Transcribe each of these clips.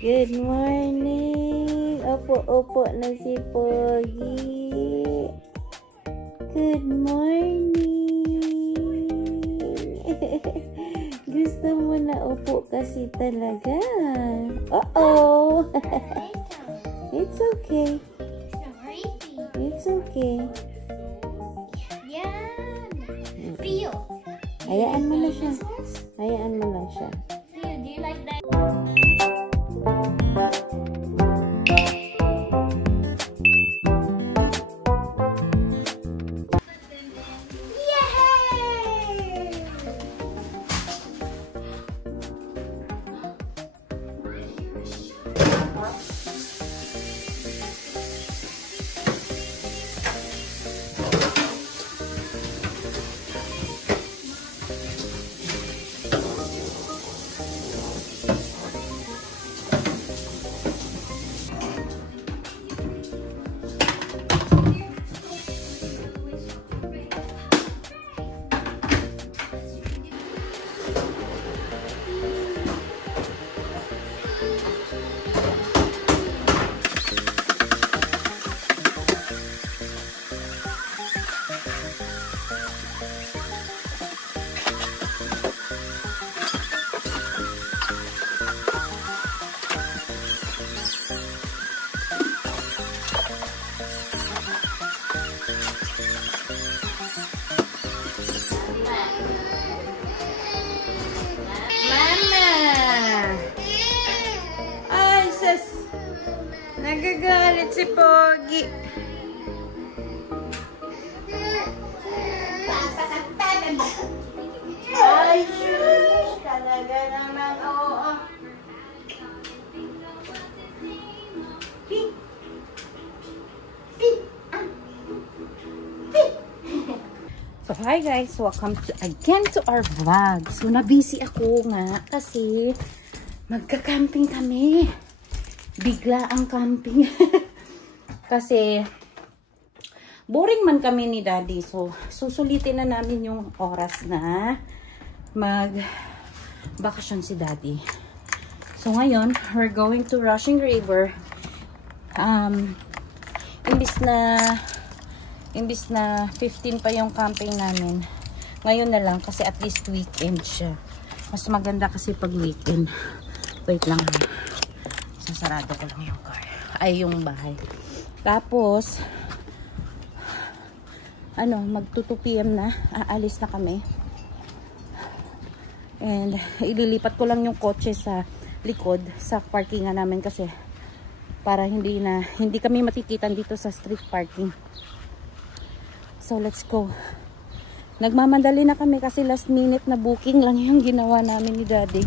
Good morning. Opo na si Pogi. Good morning. Gusto mo na upo kasi talaga. Uh-oh. It's okay. It's okay. Yan. Rio. Hayaan mo na siya. Hayaan mo lang siya. Rio, do you like that? Nagagalit si Pogi. Ay, shush! Talaga naman, oo. So, hi guys! Welcome again to our vlog. So, na-busy ako nga kasi magka-camping kami. Bigla ang camping. Kasi boring man kami ni Daddy. So, susulitin na namin yung oras na mag-bakasyon si Daddy. So, ngayon, we're going to Rushing River. Imbis na 15 pa yung camping namin. Ngayon na lang kasi at least weekend siya. Mas maganda kasi pag weekend. Wait lang ha. Sasarado ko lang yung car. Ay, yung bahay. Tapos, magto 2 PM na. Aalis na kami. And, ililipat ko lang yung kotse sa likod, sa parkingan namin kasi para hindi kami matikitan dito sa street parking. So, let's go. Nagmamadali na kami kasi last minute na booking lang yung ginawa namin ni Daddy.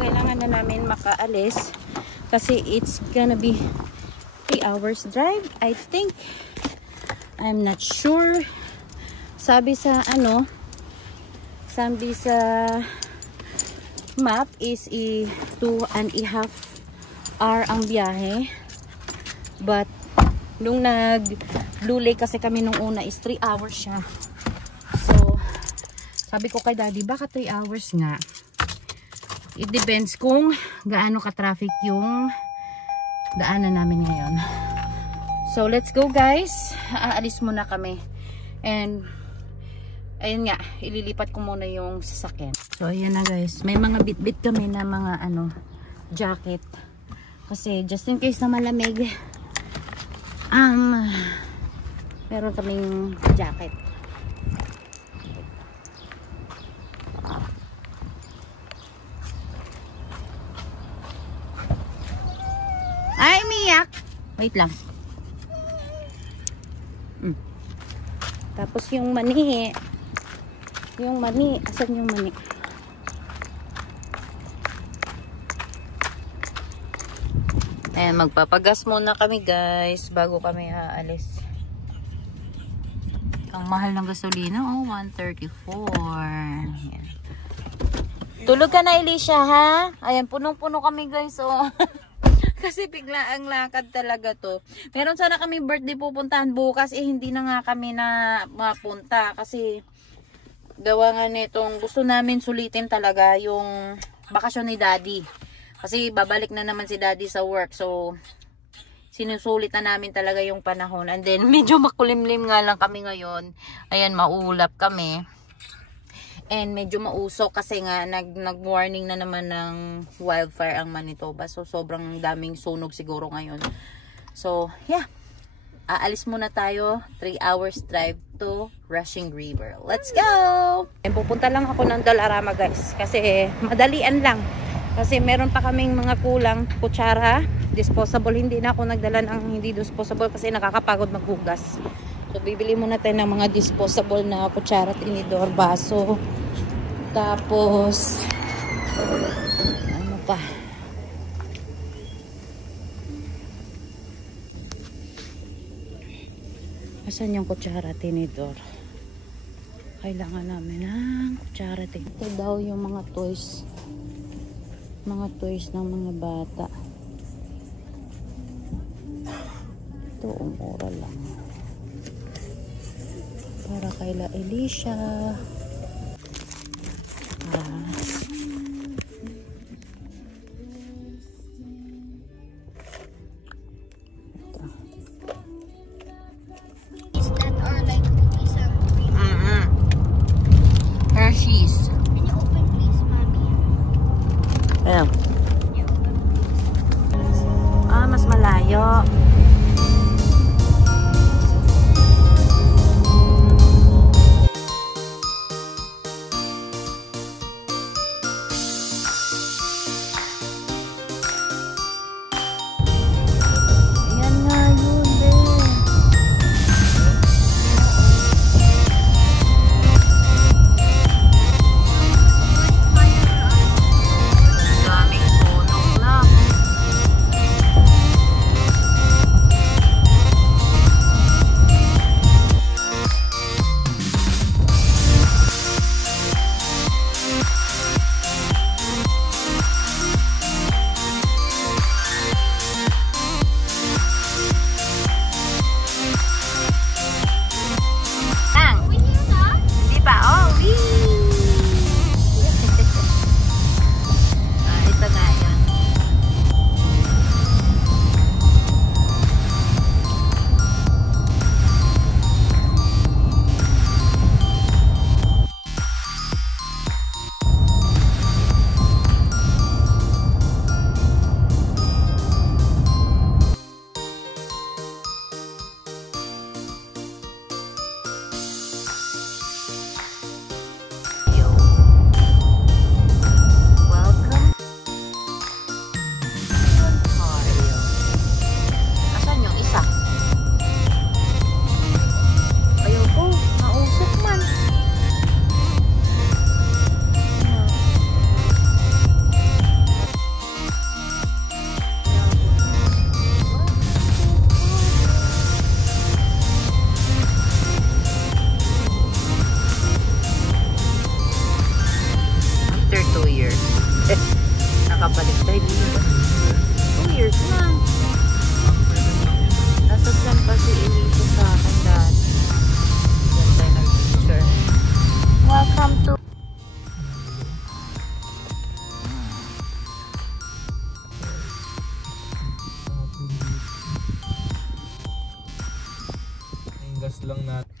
Kailangan na namin makaalis kasi it's gonna be 3 hours drive, I think. I'm not sure. Sabi sa map is 2.5 hour ang biyahe. But nung nag-lulay kasi kami nung una is 3 hours siya. So, sabi ko kay Daddy, baka 3 hours nga. It depends kung gaano ka-traffic yung daanan namin ngayon. So, let's go guys. Aalis muna kami. And, ayun nga, ililipat ko muna yung sasakyan. So, ayan na guys. May mga bit-bit kami na mga jacket. Kasi, just in case na malamig, meron kaming jacket. Ay, miyak. Wait lang. Tapos yung mani. Asan yung mani? Ayan, magpapagas muna kami guys bago kami aalis. Ang mahal ng gasolina. Oh, 134. Ayan. Tulog ka na, Elisha, ha? Ayan, punong-puno kami guys. Oh. Kasi bigla ang lakad talaga to. Meron sana kami birthday pupuntahan bukas. Hindi na nga kami na mapunta. Kasi gawa nga nitong gusto namin sulitin talaga yung bakasyon ni Daddy. Kasi babalik na naman si Daddy sa work. So, sinusulit na namin talaga yung panahon. And then, medyo makulimlim nga lang kami ngayon. Ayan, maulap kami. And medyo mausok kasi nga nag-warning na naman ng wildfire ang Manitoba. So, sobrang daming sunog siguro ngayon. So, yeah. Aalis muna tayo. 3 hours drive to Rushing River. Let's go! And pupunta lang ako ng Dollarama guys. Kasi madalian lang. Kasi meron pa kaming mga kulang kutsara. Disposable. Hindi na ako nagdala ng hindi disposable kasi nakakapagod maghugas. So, bibili muna tayo ng mga disposable na kutsara, tinidor, baso. Tapos, ano pa? Asan yung kutsara, tinidor? Kailangan namin ng kutsara, tinidor. Ito daw yung mga toys. Mga toys ng mga bata. Ito, umura lang. Para kaila Elisha. That are like cookies and cream. Hershey's. Can you open please, mommy? Ayan. Mas malayo. Nakabalik tayo dito. 2 years na. Nasa saan pa si Elisha sa akin dati. Diyan tayo nag-picture. Welcome to gas lang natin.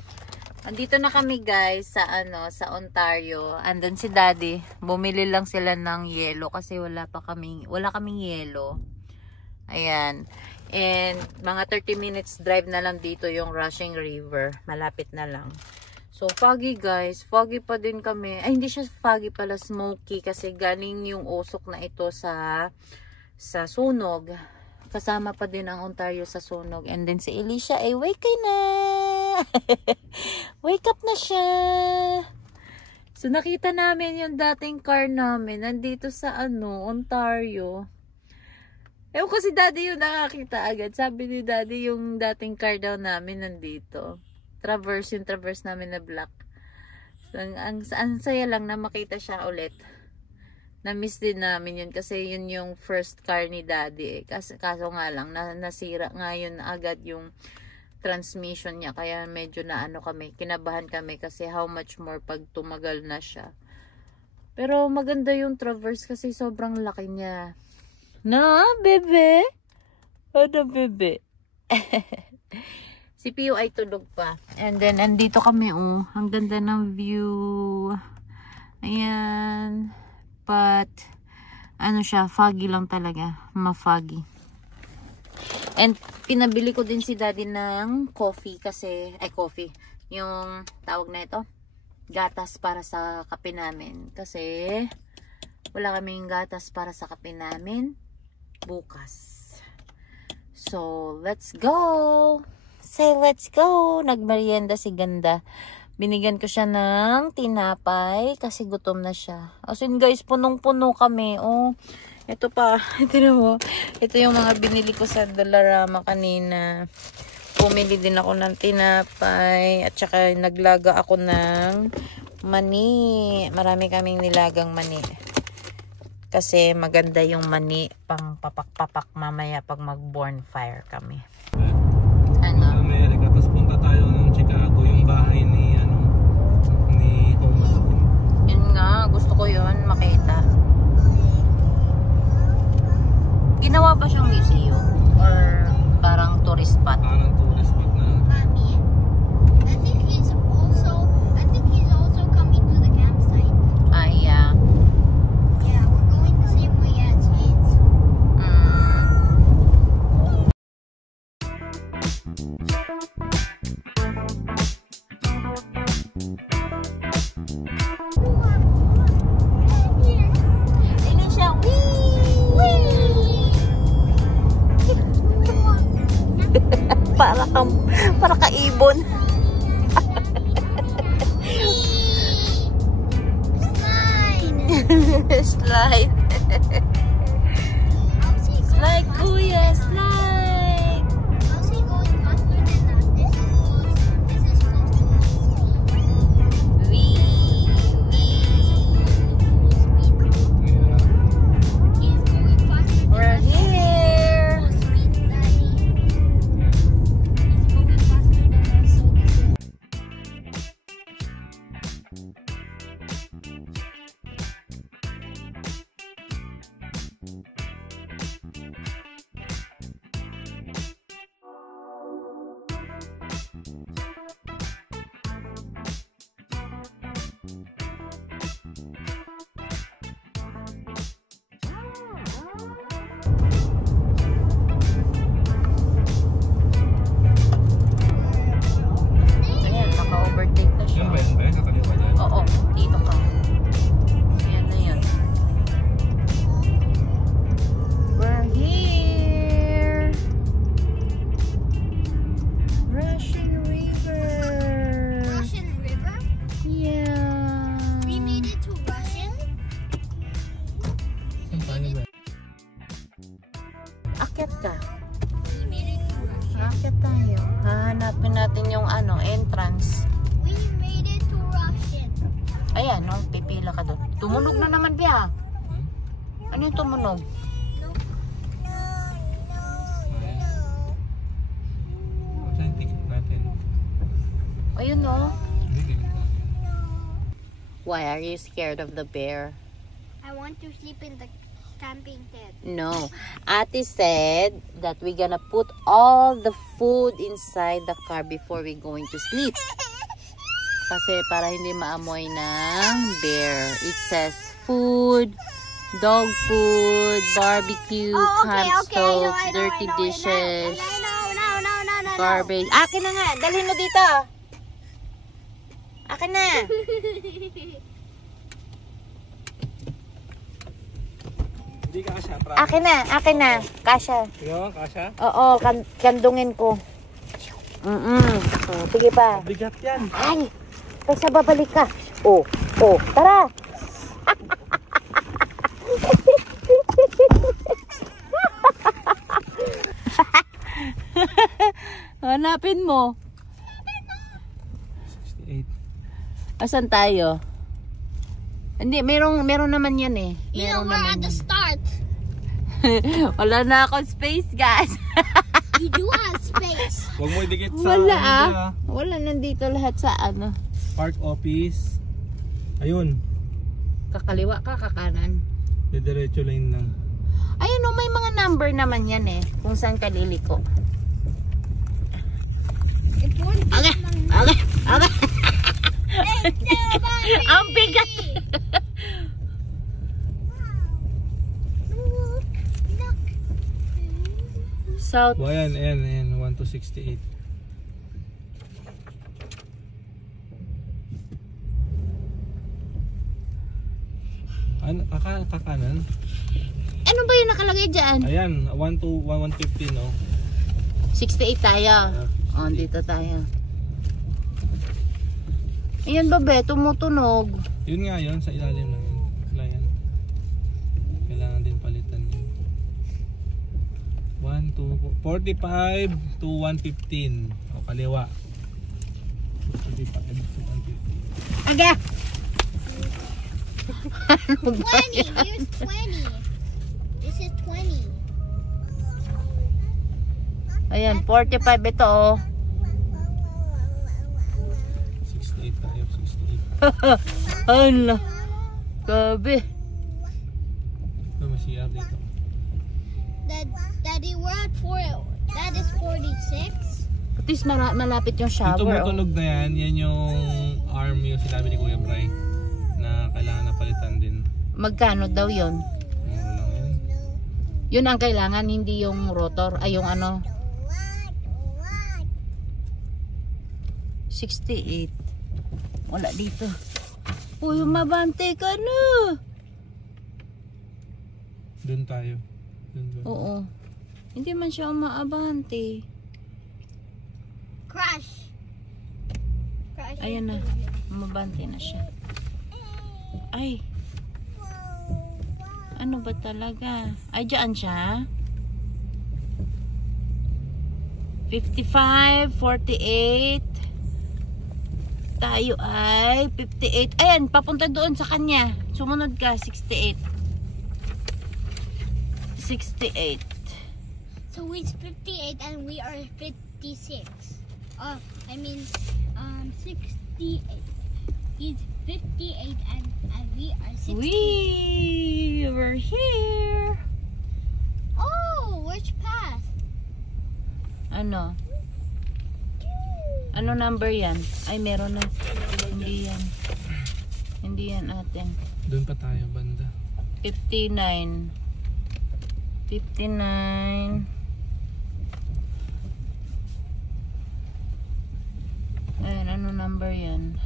Andito na kami guys sa sa Ontario. Andun si Daddy. Bumili lang sila ng yelo kasi wala kaming yelo. Ayan. And mga 30 minutes drive na lang dito yung Rushing River. Malapit na lang. So foggy guys. Foggy pa din kami. Ay hindi siya foggy pala, smoky kasi galing yung usok na ito sa sunog. Kasama pa din ang Ontario sa sunog. And then si Elisha ay wake na. Wake up na siya. So nakita namin yung dating car namin nandito sa Ontario. Ewan ko si Daddy yung nakakita agad. Sabi ni Daddy yung dating car daw namin nandito. Yung traverse namin na black. So, ang saya lang na makita siya ulit. Na-miss din namin yun kasi yun yung first car ni Daddy. Kaso nga lang, nasira nga yun agad yung transmission niya. Kaya medyo kinabahan kami kasi how much more pag tumagal na siya. Pero maganda yung Traverse kasi sobrang laki niya. Na, bebe? Ano, bebe? Si Pio ay tulog pa. And then, andito kami, oh. Ang ganda ng view. Ayan. But, ano siya, foggy lang talaga. Ma-foggy. And, pinabili ko din si daddy ng coffee kasi, coffee. Yung tawag na ito, gatas para sa kape namin. Kasi, wala kaming gatas para sa kape namin bukas. So, let's go! Say, let's go! Nagmerienda si Ganda. Binigyan ko siya ng tinapay kasi gutom na siya. As in, guys, punong-puno kami. Oh, ito pa. Ito na mo. Ito yung mga binili ko sa Dollarama kanina. Pumili din ako ng tinapay. At saka naglaga ako ng mani. Marami kaming nilagang mani. Kasi maganda yung mani pang papak-papak mamaya pag mag-bonfire kami. Ano? Amerika, tapos punta tayo ng Chicago, yung bahay ni Home Alone. Yun nga, gusto ko yun makita. Ginawa ba siyang museum? Or parang tourist spot? Parang tourist spot na. Mommy, I think he's also coming to the campsite. Ay, yeah. Yeah, we're going the same way as his. Ini siya. Para ka ibon. Slide. Slide, kuya, slide. How's he going faster than that? This is close to full speed. Wee. Yeah. He's going faster than We're us. here. Full speed, Daddy. He's going faster than us, so this is Ayan, naka-overtake na siya. Yung Benbe, kakaliwa dyan. Oo, dito ka. Ayan na yun. We're here. Russian River. Russian River. Yeah. We made it to Russian. Saan tayo ba? Akyat ka. We made it to Russian. Akyat tayo. Hahanapin natin yung entrance. We made it to Russian. Ayan, no? Pipila ka doon. Tumunog na naman, Bia. Ano yung tumunog? Saan yung ticket natin? Ayun, no? Hindi, ticket natin. Why are you scared of the bear? I want to sleep in the camping tent. No. Ate said that we're gonna put all the food inside the car before we going to sleep. Kasi para hindi maamoy ng bear. It says food, dog food, barbecue, camp stove, dirty dishes, No. garbage. Akin na nga. Dalhin mo dito. Akin na. Hindi ka kasya, pra. Akin na. Kasha. Tingnan mo, kasya? Oo, kandungin ko. Sige pa. Bigat yan. Ay, kaysa babalik ka. Oh, tara. Hanapin mo. 68. Asan tayo? Hindi, meron naman yan eh. Meron we're at naman the yan. start. Wala na akong space, guys. You do have space. Huwag mo idikit sa Wala ano, Wala nandito lahat sa ano. park office. Ayun. Kakaliwa ka, kakanan. Diretso lane lang. Ayun o, may mga number naman yan eh. Kung saan ka liliko. Okay. Ang bigat. South. O, ayan. 1 to 68. Ano, kakanan? Ano ba yung nakalagay dyan? Ayan, 1 to 150, no? 68 tayo. O, dito tayo. Ayan ba, be? Tumutunog. Yun nga yun, sa ilalim lang yun. Yan. Kailangan din palitan yun. 45 to 115. O, kaliwa. 45 to 115. Aga! 20. Here's 20. This is 20. Ayan, 45 ito oh. 68 tayo, 68. Hala. Grabe. Ito, may CR dito. Daddy, we're at 4. That is 46. At least malapit yung Yung shower. tumutunog na yan, yan yung arm yung sinabi ni Kuya Bray na kailangan na palitan din. Magkano daw yun? Mura lang yan. Yun ang kailangan, hindi yung rotor. Ay, yung ano. 68. Wala dito. Uy, mabante ka na. Doon tayo. Doon. Oo. Hindi man siya umaabante. Crash. Ayan na. Umabante na siya. Ay. Ano ba talaga? Ay, dyan siya. 55, 48. Tayo ay 58. Ayan, papunta doon sa kanya. Sumunod ka, 68. 68. So he's 58 and we are 56. I mean, 68. He's 58 and we are 60. We're here. Oh, which path? Ano? Ano number yan? Ay, meron na. Hindi yan. Hindi yan atin. Doon pa tayo, banda. 59. 59. Ayan, ano number yan?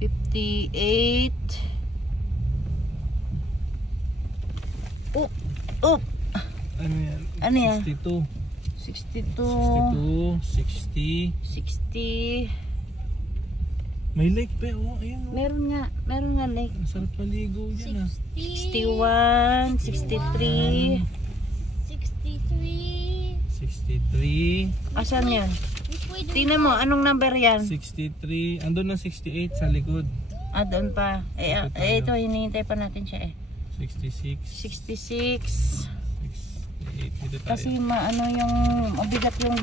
58. Oh! Oh! Ano yan? Ano yan? 62. 62. 62, 60. 60. May lake pa, oh. Ayun, oh. Meron nga like Ang sarap paligo dyan, ah. 61, 63. 63. 63. Asan yan? Which way do we Tingnan mo, anong number yan? 63. Andun na 68 sa likod. Ah, doon pa. Dito tayo. Ito, hinihintay pa natin siya eh. 66. 66. 68. Dito tayo. Kasi maano yung, mabigat yung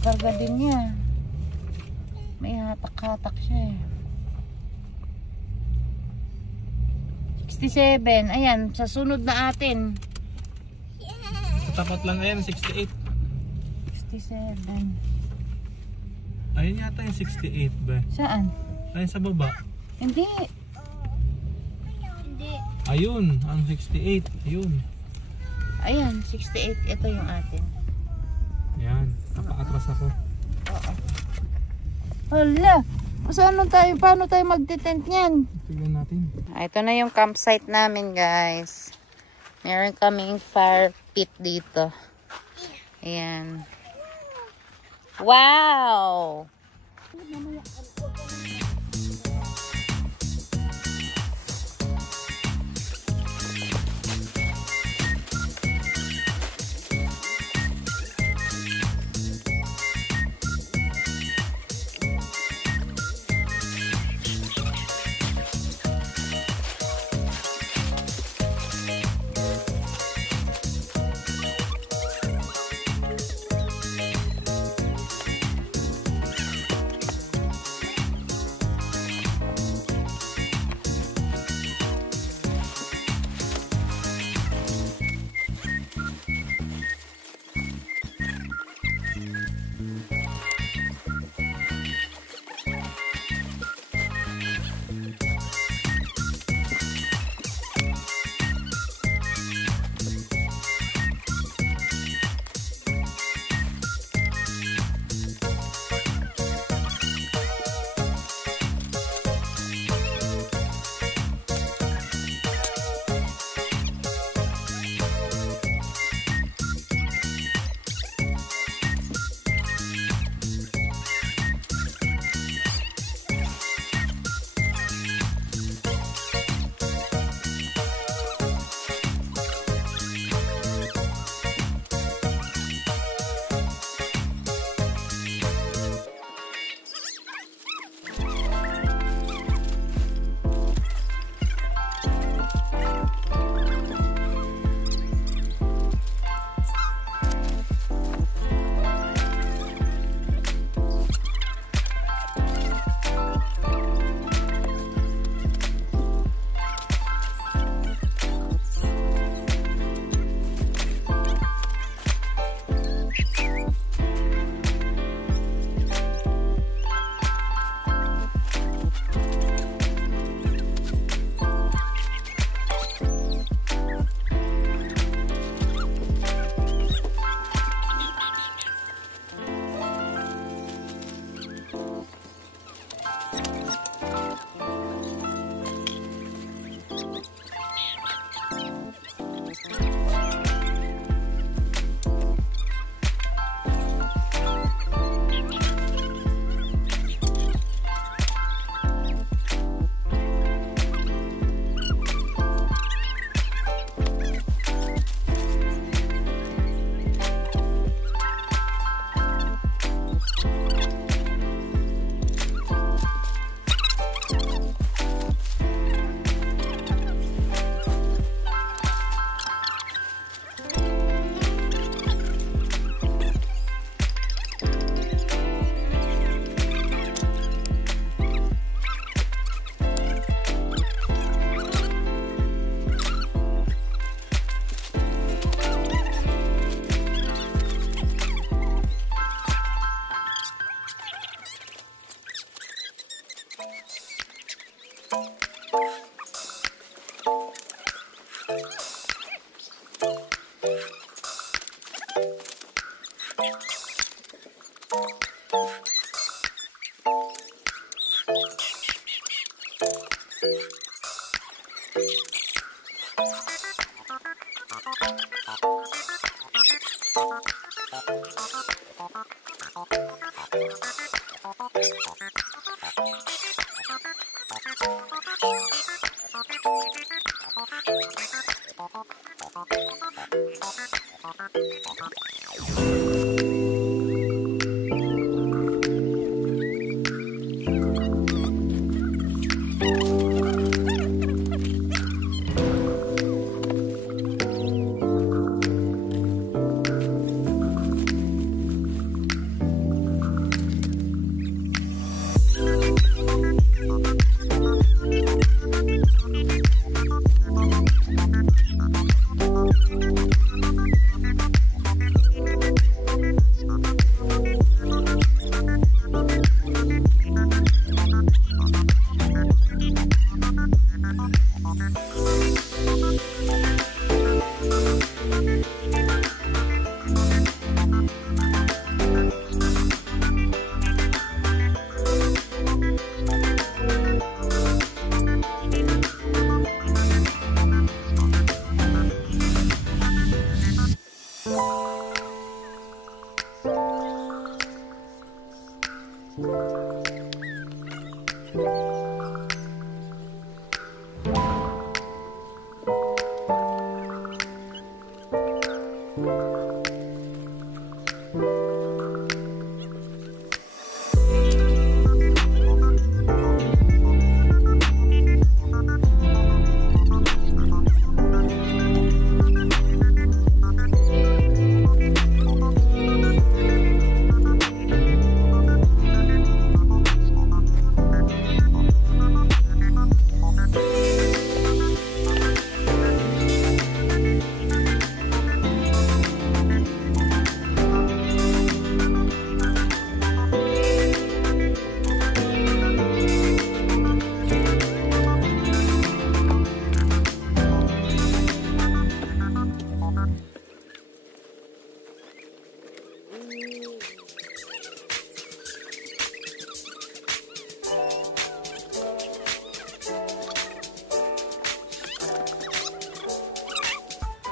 karga din niya. May hatak-hatak siya eh. 67. Ayan, sa sunod na atin. Tapat lang, ayan, 68. 67. Ayun yata yung 68 ba? Saan? Ayun sa baba. Hindi. Hindi. Ayun, ang 68. Ayun. Ayan, 68. Ito yung atin. Yan, nakaatras ako. Oo. Hala! Paano tayo magte-tent niyan? Tignan natin. Ito na yung campsite namin, guys. Meron kaming fire pit dito. Ayan. Wow!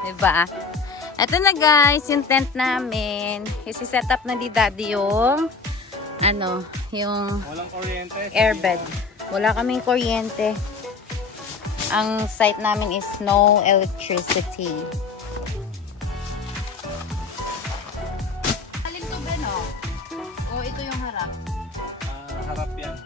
Diba? Ito na guys, yung tent namin. Isi-set up na di daddy yung ano, yung Walang kuryente. airbed. Wala kaming kuryente. Ang site namin is no electricity. Alin to ba, no? O ito yung harap? Harap yan.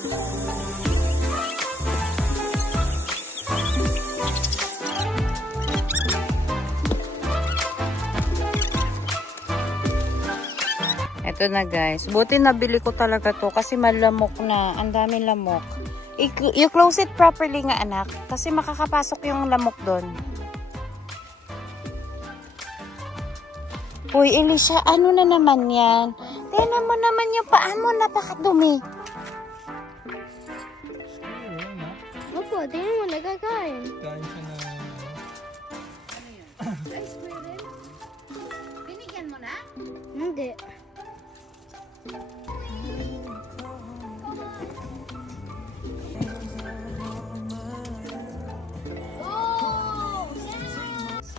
Ito na guys. Buti nabili ko talaga to kasi malamok na. Ang daming lamok. You close it properly nga anak. Kasi makakapasok yung lamok doon. Uy, Elisha, ano na naman yan? Tingnan mo naman yung paa mo. Napakadumi. Opo, tingnan mo, nagkakain. Kain siya na... Binigyan mo na? Hindi.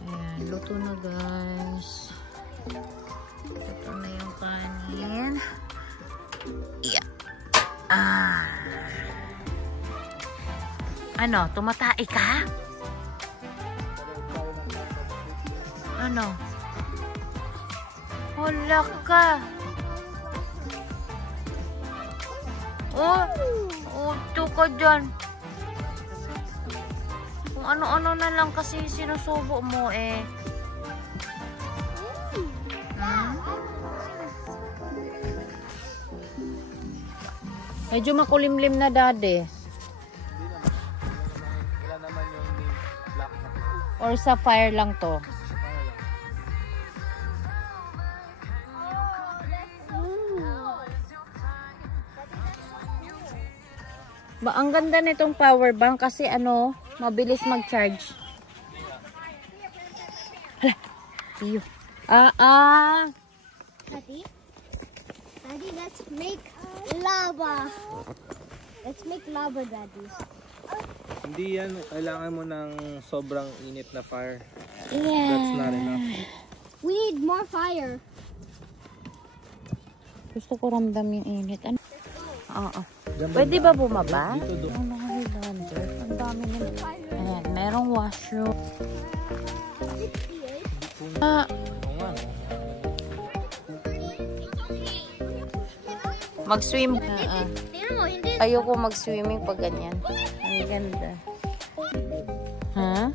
Ayan, luto na guys. Ito na yung kanin. Yeah. Ano, tumatay ka? Ano? Wala ka. Uto ka dyan. Kung ano-ano na lang kasi sinusubo mo eh. Medyo makulimlim na daddy. Wala naman yung black na to. Or sa fire lang to. Ba, ang ganda nitong power bank kasi ano, mabilis mag-charge. Hala. Iyo. Daddy? Daddy, let's make lava. Let's make lava, Daddy. Hindi yan, kailangan mo ng sobrang init na fire. Yeah. That's not enough. We need more fire. Gusto ko ramdam yung init. Ano? Oo. Diyan Pwede ba bumaba? Dito doon. Ang mga higlander. Ang dami nila. Ayan, merong washroom. Oo nga. Mag-swim. Tingnan mo, hindi. Ayoko mag-swimming pag ganyan. Ang ganda. Ha?